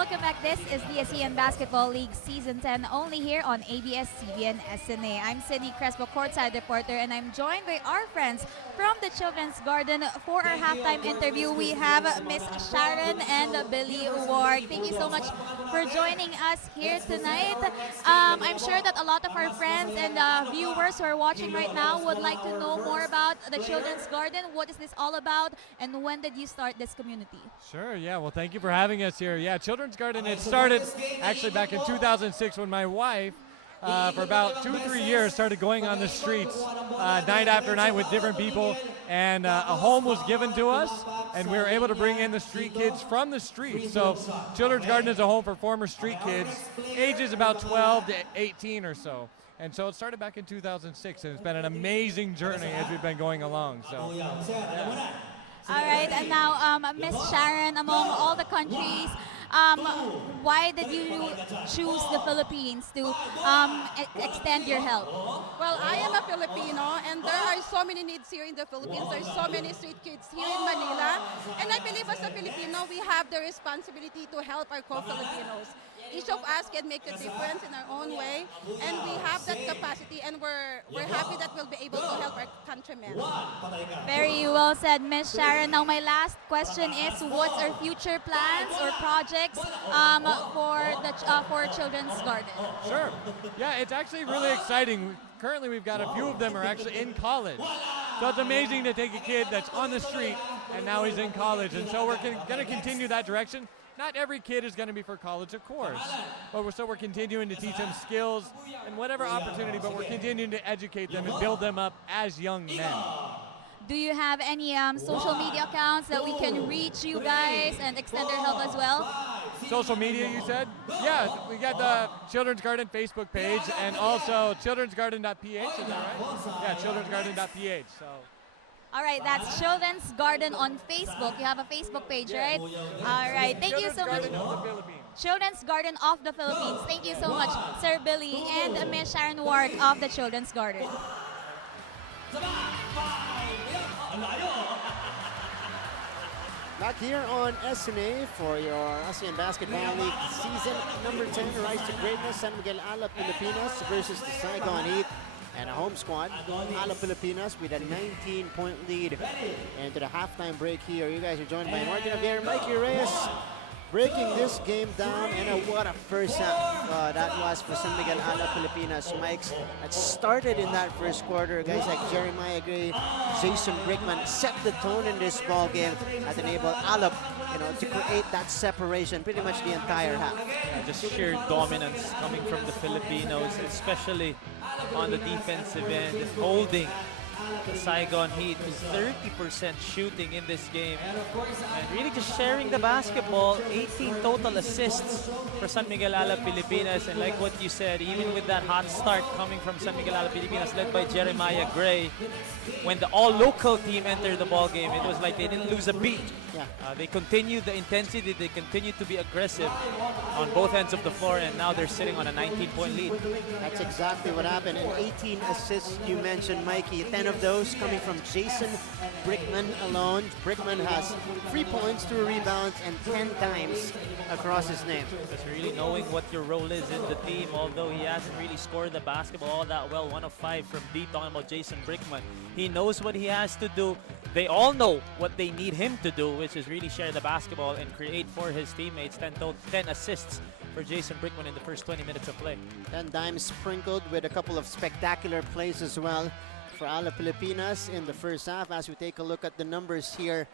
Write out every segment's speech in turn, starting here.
welcome back. This is the ASEAN Basketball League Season 10, only here on ABS-CBN SNA. I'm Cindy Crespo, courtside reporter, and I'm joined by our friends from the Children's Garden. For our halftime interview, we have Miss Sharon and Billy Ward. Thank you so much for joining us here tonight. I'm sure that a lot of our friends and viewers who are watching right now would like to know more about the Children's Garden. What is this all about, and when did you start this community? Sure, yeah, well, thank you for having us here. Yeah, Children's Garden, it started actually back in 2006 when my wife, for about 2-3 years, started going on the streets night after night with different people, and a home was given to us, and we were able to bring in the street kids from the streets. So Children's Garden is a home for former street kids, ages about 12 to 18 or so. And so it started back in 2006, and it's been an amazing journey as we've been going along. So. Yeah. All right, and now Miss Sharon, among all the countries, why did you choose the Philippines to extend your help? Well, I am a Filipino, and there are so many needs here in the Philippines. There's so many street kids here in Manila. And I believe as a Filipino, we have the responsibility to help our co-Filipinos. Each of us can make a difference in our own way, and we have that capacity, and we're happy that we'll be able to help our countrymen. Very well said, Miss Sharon. Now, my last question is, what's our future plans or projects for Children's Garden? Sure. Yeah, it's actually really exciting. Currently, we've got a few of them are actually in college. So it's amazing to take a kid that's on the street, and now he's in college. And so we're going to continue that direction. Not every kid is going to be for college, of course, but we're continuing to teach them skills and whatever opportunity, but we're continuing to educate them and build them up as young men. Do you have any social media accounts that we can reach you guys and extend our help as well? Social media, you said? Yeah, we got the Children's Garden Facebook page and also childrensgarden.ph, is that right? Yeah, childrensgarden.ph. So. All right, that's Children's Garden on Facebook. You have a Facebook page, right? All right, thank you so much. Children's Garden of the Philippines. Thank you so much, Sir Billy and Miss Sharon Ward of the Children's Garden. Back here on SNA for your ASEAN Basketball League Season number 10, Rise to Greatness, San Miguel Alab Pilipinas versus the Saigon Heat. And a home squad, Alab Pilipinas, with a 19-point lead into the halftime break here. You guys are joined by Martin Javier and Mikey Reyes, breaking this game down. And what a first half that was for San Miguel Alab Pilipinas. Mikes that started in that first quarter. Guys like Jeremiah Gray, Jason Brickman set the tone in this ball game that enabled Alab, to create that separation pretty much the entire half. Yeah, just sheer dominance coming from the Filipinos, especially on the defensive end, holding the Saigon Heat to 30% shooting in this game, and really just sharing the basketball. 18 total assists for San Miguel Alab Pilipinas, and like what you said, even with that hot start coming from San Miguel Alab Pilipinas led by Jeremiah Gray, when the all-local team entered the ball game, it was like they didn't lose a beat. They continued the intensity, they continued to be aggressive on both ends of the floor, and now they're sitting on a 19-point lead. That's exactly what happened. And 18 assists, you mentioned, Mikey. 10 of those coming from Jason Brickman alone. Brickman has 3 points, 2 rebounds, and 10 times across his name. Just really knowing what your role is in the team, although he hasn't really scored the basketball all that well. 1 of 5 from deep, talking about Jason Brickman. He knows what he has to do. They all know what they need him to do, which is really share the basketball and create for his teammates. 10 assists for Jason Brickman in the first 20 minutes of play. 10 dimes sprinkled with a couple of spectacular plays as well for Alab Pilipinas in the first half. As we take a look at the numbers here,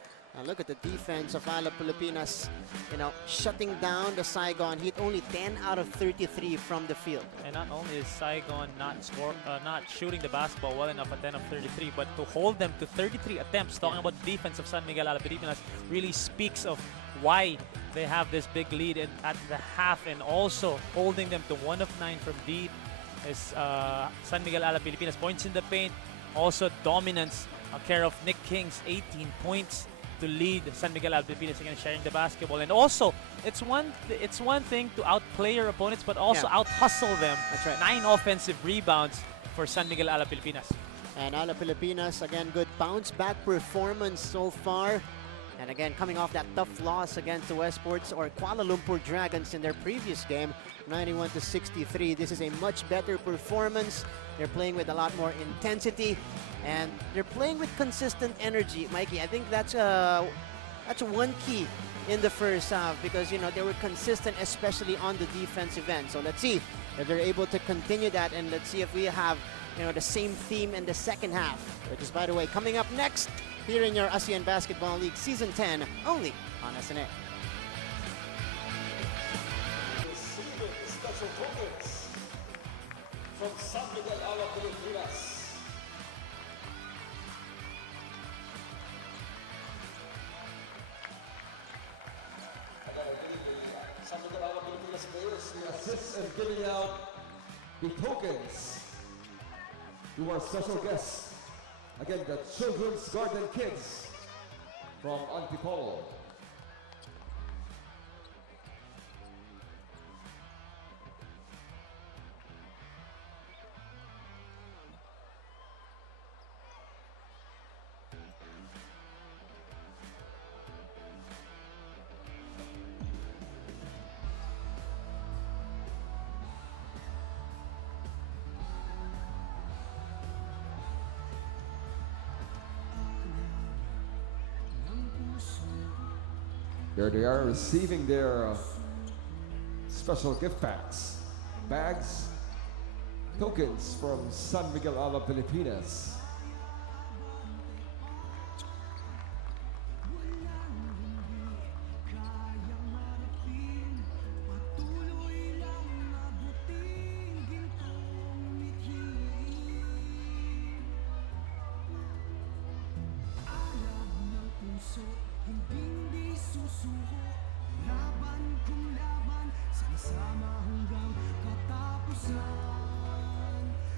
look at the defense of Alab Pilipinas, shutting down the Saigon Heat. Only 10 out of 33 from the field. And not only is Saigon not shooting the basketball well enough at 10 of 33, but to hold them to 33 attempts, talking about the defense of San Miguel Alab Pilipinas, really speaks of why they have this big lead at the half, and also holding them to 1 of 9 from deep is San Miguel Alab Pilipinas. Points in the paint, also dominance, care of Nick King's 18 points to lead San Miguel Alab Pilipinas, again sharing the basketball. And also, it's one thing to outplay your opponents, but also out-hustle them. That's right. 9 offensive rebounds for San Miguel Alab Pilipinas. And Alab Pilipinas, again, good bounce-back performance so far. And again, coming off that tough loss against the Westports or Kuala Lumpur Dragons in their previous game, 91-63. This is a much better performance. They're playing with a lot more intensity, and they're playing with consistent energy. Mikey, I think that's one key in the first half, because they were consistent, especially on the defensive end. So let's see if they're able to continue that, and let's see if we have the same theme in the second half, which is, by the way, coming up next here in your ASEAN Basketball League Season 10, only on SNA. Special tokens from San Miguel, Alab Pilipinas. San Miguel, Alab Pilipinas players will assist in giving out the tokens to our special guests. Again, the Children's Garden Kids from Antipolo. Here they are receiving their special gift packs, bags, tokens from San Miguel, Alab Pilipinas.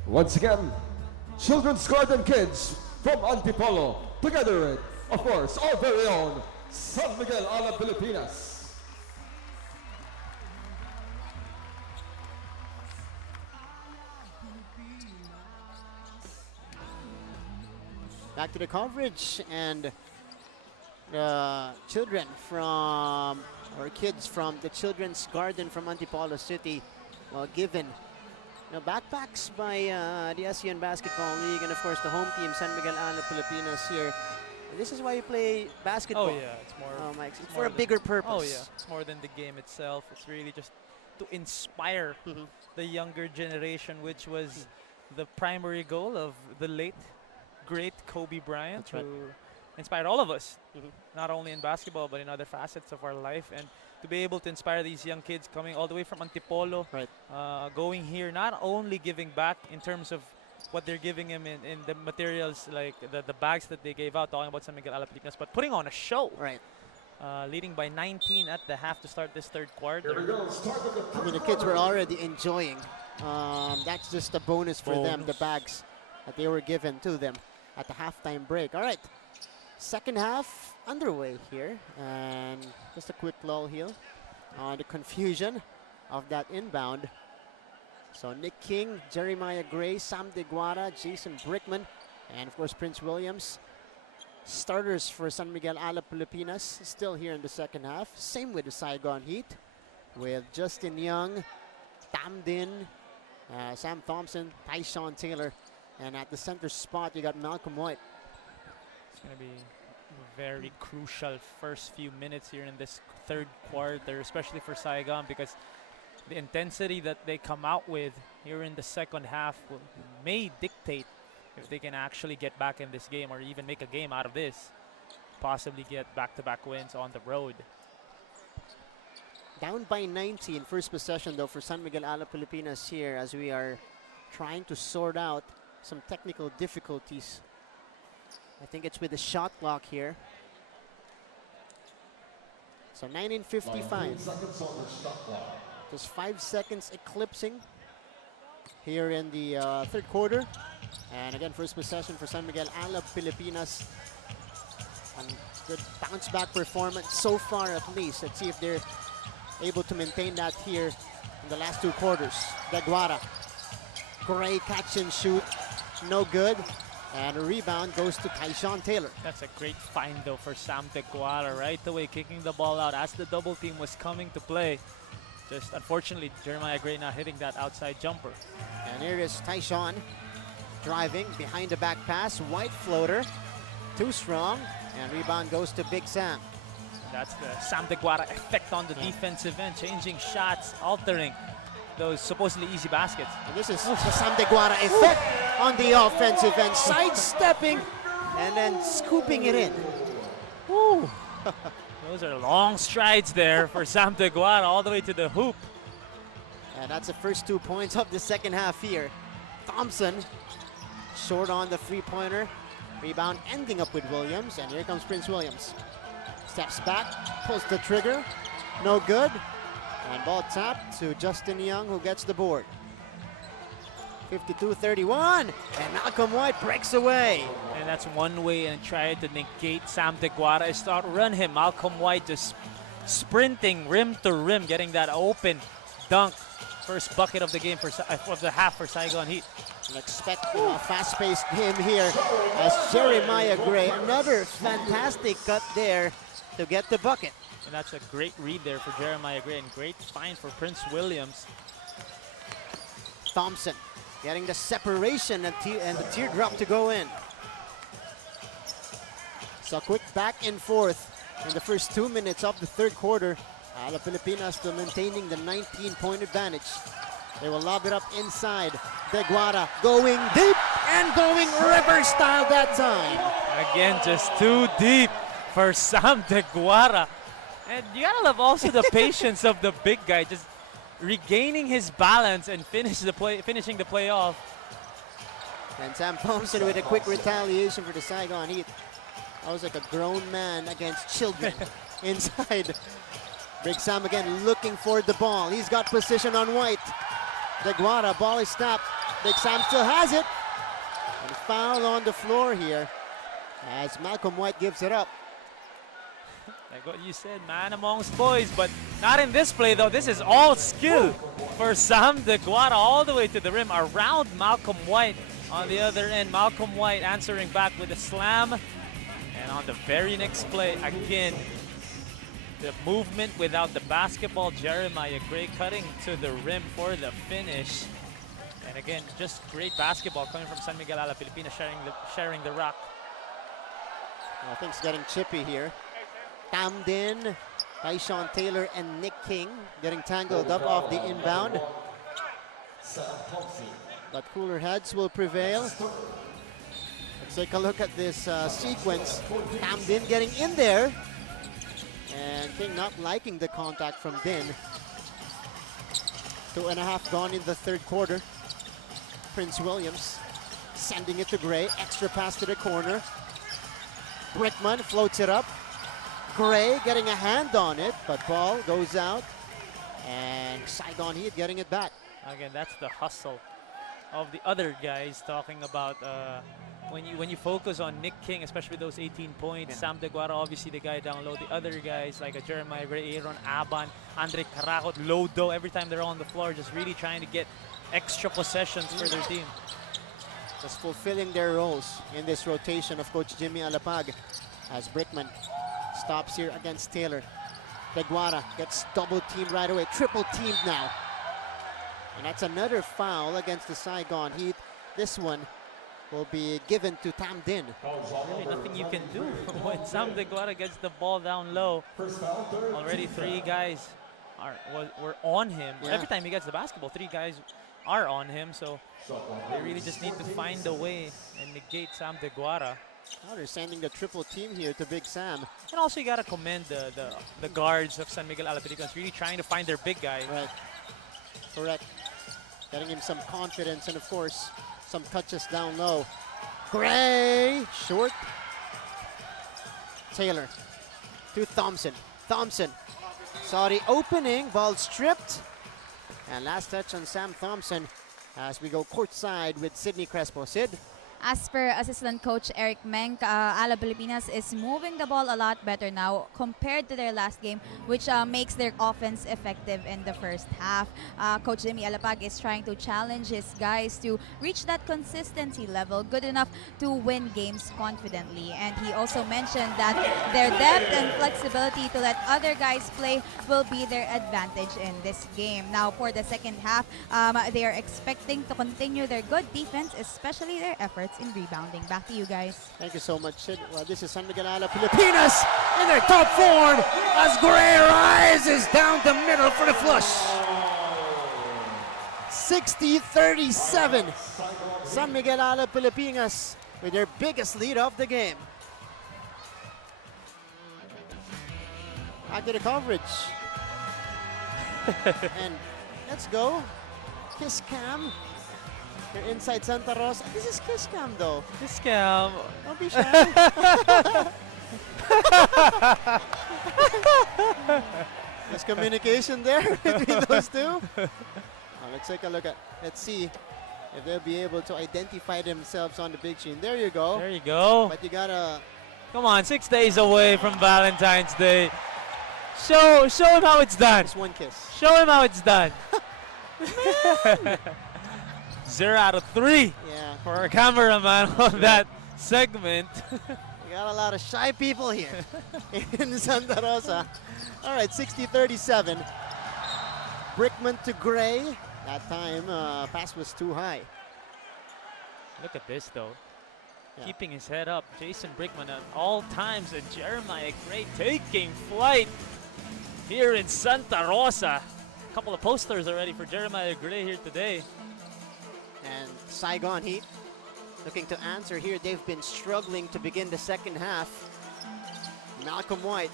Once again, Children's Garden Kids from Antipolo, together with, of course, our very own San Miguel, Alab Pilipinas. Back to the coverage, and the children from, or kids from the Children's Garden from Antipolo City, given backpacks by the ASEAN Basketball League, and of course the home team, San Miguel, Alab Pilipinas here. This is why you play basketball. Oh yeah, it's more. Mike, it's for a bigger purpose. Oh yeah, it's more than the game itself. It's really just to inspire the younger generation, which was the primary goal of the late, great Kobe Bryant, That's right. who inspired all of us, not only in basketball but in other facets of our life. And to be able to inspire these young kids coming all the way from Antipolo, Right. Going here, not only giving back in terms of what they're giving him in the materials, like the bags that they gave out, talking about San Miguel, Alab Pilipinas, but putting on a show. Right. Leading by 19 at the half to start this third quarter. Here we go, start of the I mean, the kids were already enjoying. That's just a bonus for them, the bags that they were given to them at the halftime break. All right, second half underway here, and just a quick lull here on the confusion of that inbound. So Nick King, Jeremiah Gray, Sam DeGuara, Jason Brickman, and of course Prince Williams. Starters for San Miguel, Alab Pilipinas still here in the second half. Same with the Saigon Heat, with Justin Young, Tam Din, Sam Thompson, Tyshawn Taylor, and at the center spot you got Malcolm White. It's going to be very crucial first few minutes here in this third quarter, especially for Saigon, because the intensity that they come out with here in the second half may dictate if they can actually get back in this game or even make a game out of this, possibly get back-to-back wins on the road. Down by 19, first possession though for San Miguel, Alab Pilipinas here, as we are trying to sort out some technical difficulties. I think it's with the shot clock here. So 19:55. Just 5 seconds eclipsing here in the third quarter. And again, first possession for San Miguel, Alab Pilipinas. And good bounce back performance so far at least. Let's see if they're able to maintain that here in the last two quarters. DeGuara, great catch and shoot, no good. And a rebound goes to Taishan Taylor. That's a great find though for Sam Teguara, right away kicking the ball out as the double team was coming to play. Just unfortunately, Jeremiah Gray not hitting that outside jumper. And here is Taishan driving behind the back pass, white floater, too strong, and rebound goes to Big Sam. That's the Sam Teguara effect on the defensive end, changing shots, altering those supposedly easy baskets. And this is the Sam Teguara effect on the offensive end, sidestepping and then scooping it in. Woo. Those are long strides there for Sam Teguara all the way to the hoop. And that's the first 2 points of the second half here. Thompson short on the three-pointer. Rebound ending up with Williams, and here comes Prince Williams. Steps back, pulls the trigger, no good. And ball tapped to Justin Young, who gets the board. 52-31, and Malcolm White breaks away. And that's one way and try to negate Sam Teguara is to outrun him. Malcolm White just sprinting rim to rim, getting that open dunk. First bucket of the game of the half for Saigon Heat. And expect a fast-paced game here as Jeremiah Gray, another fantastic cut there to get the bucket. And that's a great read there for Jeremiah Gray and great find for Prince Williams. Thompson getting the separation and the teardrop to go in. So quick back and forth in the first 2 minutes of the third quarter. Alab Pilipinas still maintaining the 19-point advantage. They will lob it up inside. Teguara going deep and going river style that time. Again, just too deep for Sam Teguara. And you gotta love also the patience of the big guy, just regaining his balance and finishing the play off. And Sam Thompson with a quick retaliation for the Saigon Heat. That was like a grown man against children inside. Big Sam again looking for the ball. He's got position on White. Teguara, ball is stopped. Big Sam still has it. And foul on the floor here as Malcolm White gives it up. Like what you said, man amongst boys, but not in this play though. This is all skill for Sam Teguara all the way to the rim around Malcolm White. On the other end, Malcolm White answering back with a slam. And on the very next play, again, the movement without the basketball, Jeremiah Gray cutting to the rim for the finish. And again, just great basketball coming from San Miguel Alab Pilipinas, sharing the rock. I think it's getting chippy here. Tamdin, Taishan Taylor, and Nick King getting tangled up off the inbound. But cooler heads will prevail. Let's take a look at this sequence. Tamdin getting in there. And King not liking the contact from Din. 2.5 gone in the third quarter. Prince Williams sending it to Gray. Extra pass to the corner. Brickman floats it up. Gray getting a hand on it, but ball goes out. And Saigon Heat getting it back. Again, that's the hustle of the other guys talking about when you focus on Nick King, especially with those 18 points, Sam Teguara, obviously the guy down low. The other guys like Jeremiah Gray, Aaron Aban, Andre Caracot, Lodo, every time they're on the floor, just really trying to get extra possessions for their team. Just fulfilling their roles in this rotation of Coach Jimmy Alapag as Brickman stops here against Taylor. Teguara gets double teamed right away, triple teamed now. And that's another foul against the Saigon Heat. This one will be given to Tamdin. Really nothing you can do when Sam Teguara gets the ball down low. Already 3 guys were on him. Yeah. Every time he gets the basketball, 3 guys are on him. So they really just need to find a way and negate Sam Teguara. Oh, they're sending the triple team here to Big Sam. And also you gotta commend the guards of San Miguel Alab Pilipinas really trying to find their big guy. Right. Correct. Getting him some confidence and of course some touches down low. Gray, short. Taylor to Thompson. Thompson saw the opening, ball stripped. And last touch on Sam Thompson as we go courtside with Sidney Crespo. Sid? As per assistant coach Eric Menk, Alab Pilipinas is moving the ball a lot better now compared to their last game, which makes their offense effective in the first half. Coach Jimmy Alapag is trying to challenge his guys to reach that consistency level good enough to win games confidently. And he also mentioned that their depth and flexibility to let other guys play will be their advantage in this game. Now for the second half, they are expecting to continue their good defense, especially their efforts in rebounding. Back to you guys. Thank you so much, Sid. Well, this is San Miguel Alab Pilipinas in their top form as Gray rises down the middle for the flush. 60-37. San Miguel Alab Pilipinas with their biggest lead of the game. Back to the coverage. And let's go. Kiss cam. You're inside Santa Rosa. This is kiss cam though. This cam. Don't be shy. There's communication there between those two. Let's take a look at, let's see if they'll be able to identify themselves on the big screen. There you go. There you go. But you gotta, Come on, 6 days away from Valentine's Day. Show him how it's done. just one kiss. Show him how it's done. 0 out of 3 Yeah, for our cameraman on that segment. we got a lot of shy people here in Santa Rosa. All right, 60-37. Brickman to Gray. That time, pass was too high. Look at this though. Yeah. Keeping his head up. Jason Brickman at all times, and Jeremiah Gray taking flight here in Santa Rosa. A couple of posters already for Jeremiah Gray here today. And Saigon Heat looking to answer here. They've been struggling to begin the second half. Malcolm White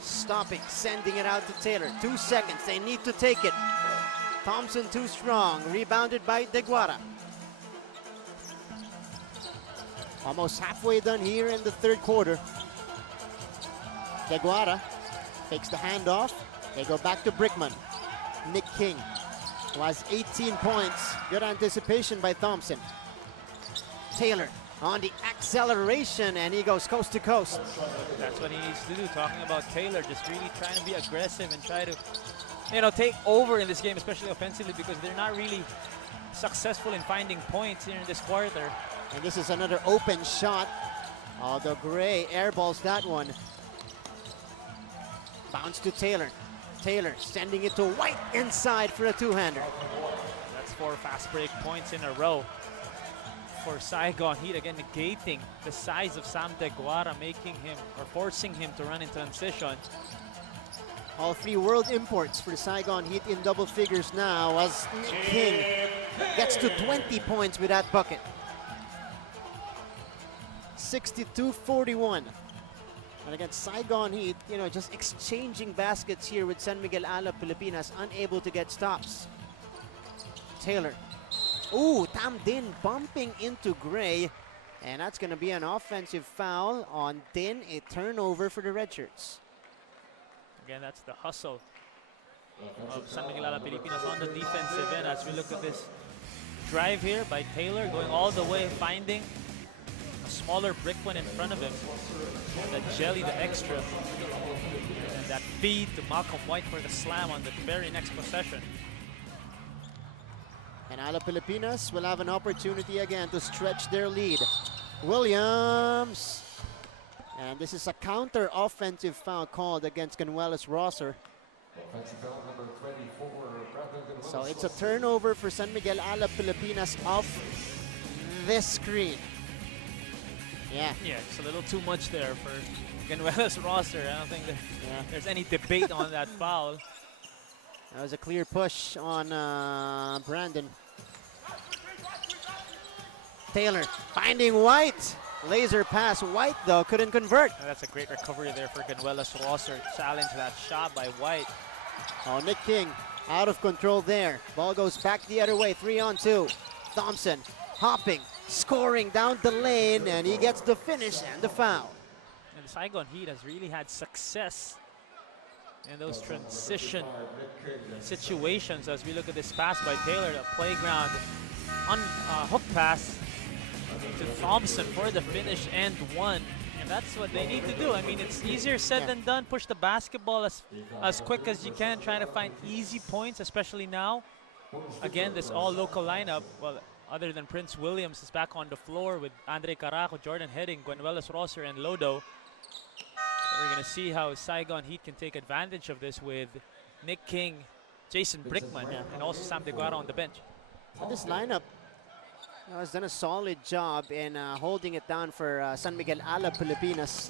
stopping, sending it out to Taylor. 2 seconds, they need to take it. Thompson too strong, rebounded by Deguara. Almost halfway done here in the third quarter. Deguara takes the handoff. They go back to Brickman. Nick King, who has 18 points. Good anticipation by Thompson. Taylor on the acceleration, and he goes coast to coast. That's what he needs to do. Talking about Taylor, just really trying to be aggressive and try to, take over in this game, especially offensively, because they're not really successful in finding points here in this quarter. And this is another open shot. Although Gray airballs that one. Bounce to Taylor. Taylor sending it to White inside for a two-hander. That's 4 fast break points in a row for Saigon Heat, again negating the size of Sam Deguara, making him or forcing him to run in transition. All 3 world imports for the Saigon Heat in double figures now as Nick King gets to 20 points with that bucket. 62-41. And again, Saigon Heat, just exchanging baskets here with San Miguel Alab Pilipinas, unable to get stops. Taylor. Ooh, Tam Din bumping into Gray. And that's going to be an offensive foul on Din, a turnover for the Redshirts. Again, that's the hustle of San Miguel Alab Pilipinas on the defensive end as we look at this drive here by Taylor, going all the way, finding a smaller Brickman in front of him. And the jelly, the extra. And that feed to Malcolm White for the slam on the very next possession. And Alab Pilipinas will have an opportunity again to stretch their lead. Williams. And this is a counter offensive foul called against Ganuelas Rosser. So it's a turnover for San Miguel Alab Pilipinas off this screen. Yeah. Yeah, it's a little too much there for Ganuelas Rosser. I don't think there's any debate on that foul. That was a clear push on Brandon. Taylor finding White. Laser pass. White, though, couldn't convert. And that's a great recovery there for Ganuelas Rosser. Challenge that shot by White. Oh, Nick King out of control there. Ball goes back the other way. 3-on-2. Thompson hopping, scoring down the lane, and he gets the finish and the foul. And the Saigon Heat has really had success And those transition situations, as we look at this pass by Taylor, the playground on hook pass to Thompson for the finish and one. And that's what they need to do. I mean, it's easier said than done. Push the basketball as quick as you can, trying to find easy points, especially now. Again, this all-local lineup, well, other than Prince Williams, is back on the floor with Andre Caraco, Jordan Heading, Guanuelas Rosser, and Lodo. So we're going to see how Saigon Heat can take advantage of this with Nick King, Jason Brickman, and also Sam DeGuara on the bench. This lineup has done a solid job in holding it down for San Miguel Alab Pilipinas.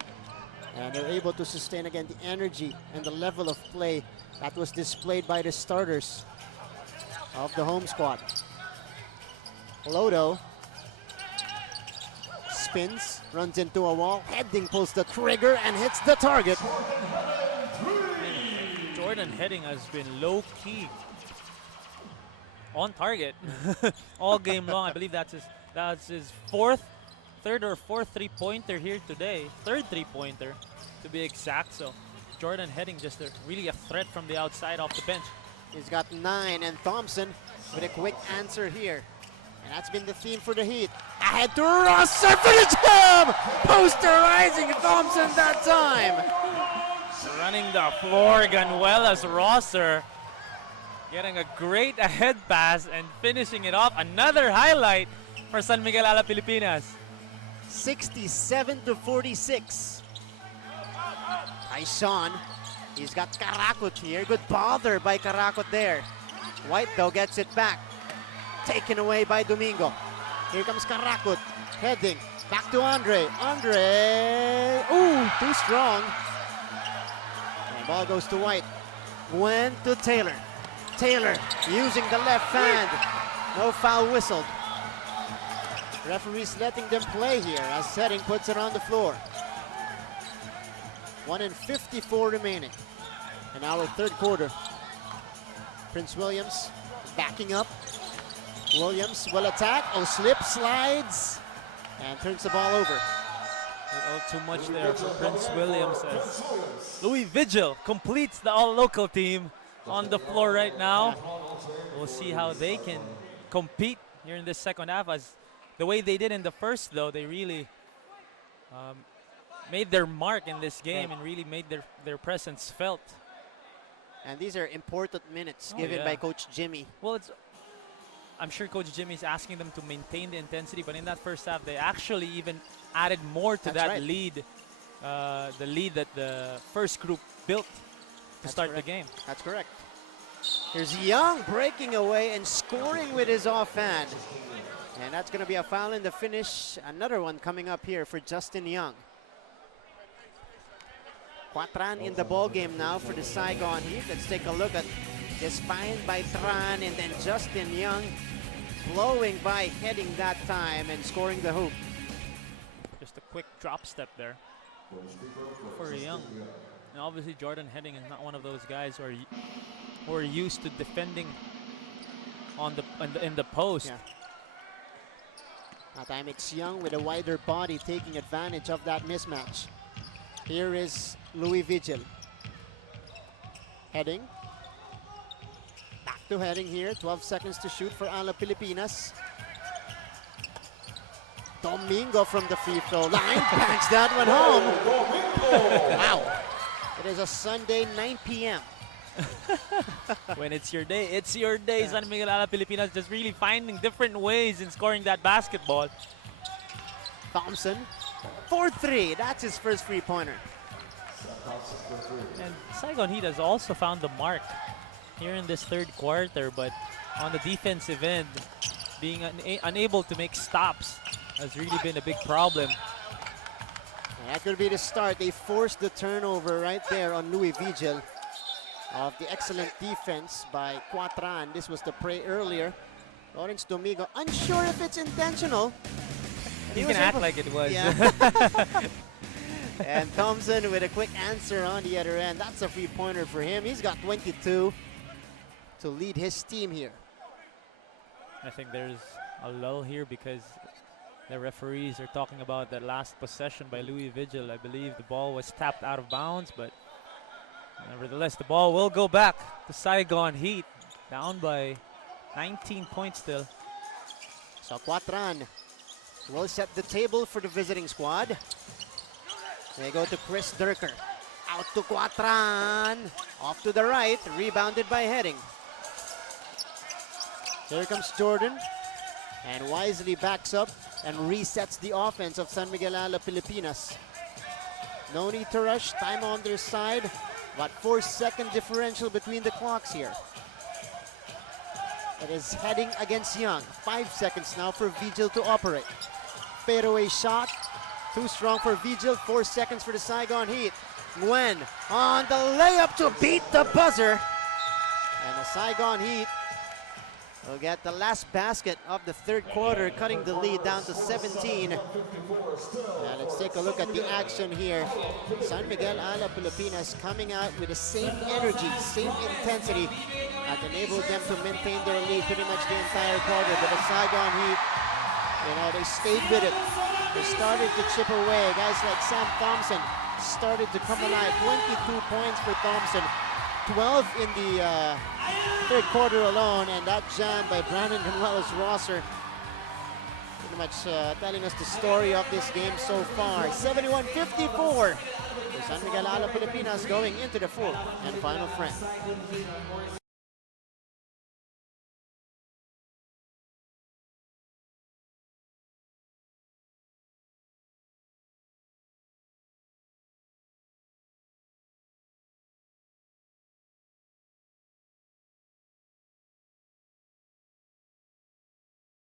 And they're able to sustain again the energy and the level of play that was displayed by the starters of the home squad. Lodo spins, runs into a wall, Heading pulls the trigger and hits the target. Jordan Heading has been low-key on target all game long. I believe that's his third or fourth three-pointer here today. Third three-pointer, to be exact. So Jordan Heading just really a threat from the outside off the bench. He's got 9, and Thompson with a quick answer here. And that's been the theme for the Heat. Ahead to Rosser for the jam! Posterizing Thompson that time. Running the floor, Guanuelas Rosser getting a great ahead pass and finishing it off. Another highlight for San Miguel Alab Pilipinas. 67-46. Tyson, he's got Karakot here. Good bother by Karakot there. White though gets it back. Taken away by Domingo. Here comes Karakot. Heading. Back to Andre. Andre. Ooh, too strong. And ball goes to White. Went to Taylor. Taylor using the left hand. No foul whistled. Referees letting them play here as Heading puts it on the floor. 1:54 remaining in our third quarter. Prince Williams backing up. Williams will attack. Oh, slip, slides, and turns the ball over. All too much there for Prince Williams as Louis Vigil completes the all-local team on the floor right now. We'll see how they can compete here in this second half. As the way they did in the first, though, they really made their mark in this game and really made their presence felt. And these are important minutes given by Coach Jimmy. Well, I'm sure Coach Jimmy's asking them to maintain the intensity, but in that first half, they actually even added more to lead, the lead that the first group built to start the game. That's correct. Here's Young breaking away and scoring with his offhand. And that's going to be a foul in the finish. Another one coming up here for Justin Young. Quatran in the ball game now for the Saigon Heat. Let's take a look at this find by Tran, and then Justin Young blowing by, Heading that time and scoring the hoop. Just a quick drop step there for Young. And obviously Jordan Heading is not one of those guys who are used to defending in the post. Yeah. That time it's Young with a wider body taking advantage of that mismatch. Here is Louis Vigil. Heading. Back to Heading here. 12 seconds to shoot for Alab Pilipinas. Domingo from the free throw line. Banks that one home. Wow. It is a Sunday, 9 p.m. When it's your day, it's your day. San Miguel Alab Pilipinas just really finding different ways in scoring that basketball. Thompson, 4-3. That's his first three-pointer. And Saigon Heat has also found the mark here in this third quarter, but on the defensive end, being unable to make stops has really been a big problem. And that could be the start. They forced the turnover right there on Louis Vigil of the excellent defense by Quatran. This was the play earlier. Lawrence Domingo, unsure if it's intentional. He can act like it was. Yeah. And Thompson with a quick answer on the other end. That's a three-pointer for him. He's got 22 to lead his team here. I think there's a lull here because the referees are talking about that last possession by Louis Vigil. I believe the ball was tapped out of bounds, but Nevertheless, the ball will go back to Saigon Heat, down by 19 points still. So Quatran will set the table for the visiting squad. They go to Chris Durker. Out to Quatran. Off to the right. Rebounded by Heading. Here comes Jordan. And wisely backs up and resets the offense of San Miguel Alab Pilipinas. No need to rush. Time on their side. About 4-second differential between the clocks here. It is Heading against Young. 5 seconds now for Vigil to operate. Fadeaway shot. Too strong for Vigil. 4 seconds for the Saigon Heat. Nguyen on the layup to beat the buzzer. And the Saigon Heat will get the last basket of the third quarter, cutting the lead down to 17. Now let's take a look at the action here. San Miguel Alab Pilipinas coming out with the same energy, same intensity that enabled them to maintain their lead pretty much the entire quarter. But the Saigon Heat, they stayed with it. They started to chip away. Guys like Sam Thompson started to come alive. 22 points for Thompson. 12 in the third quarter alone, and that jam by Brandon Manuel's Rosser pretty much telling us the story of this game so far. 71-54 for San Miguel Alab Pilipinas going into the fourth and final frame.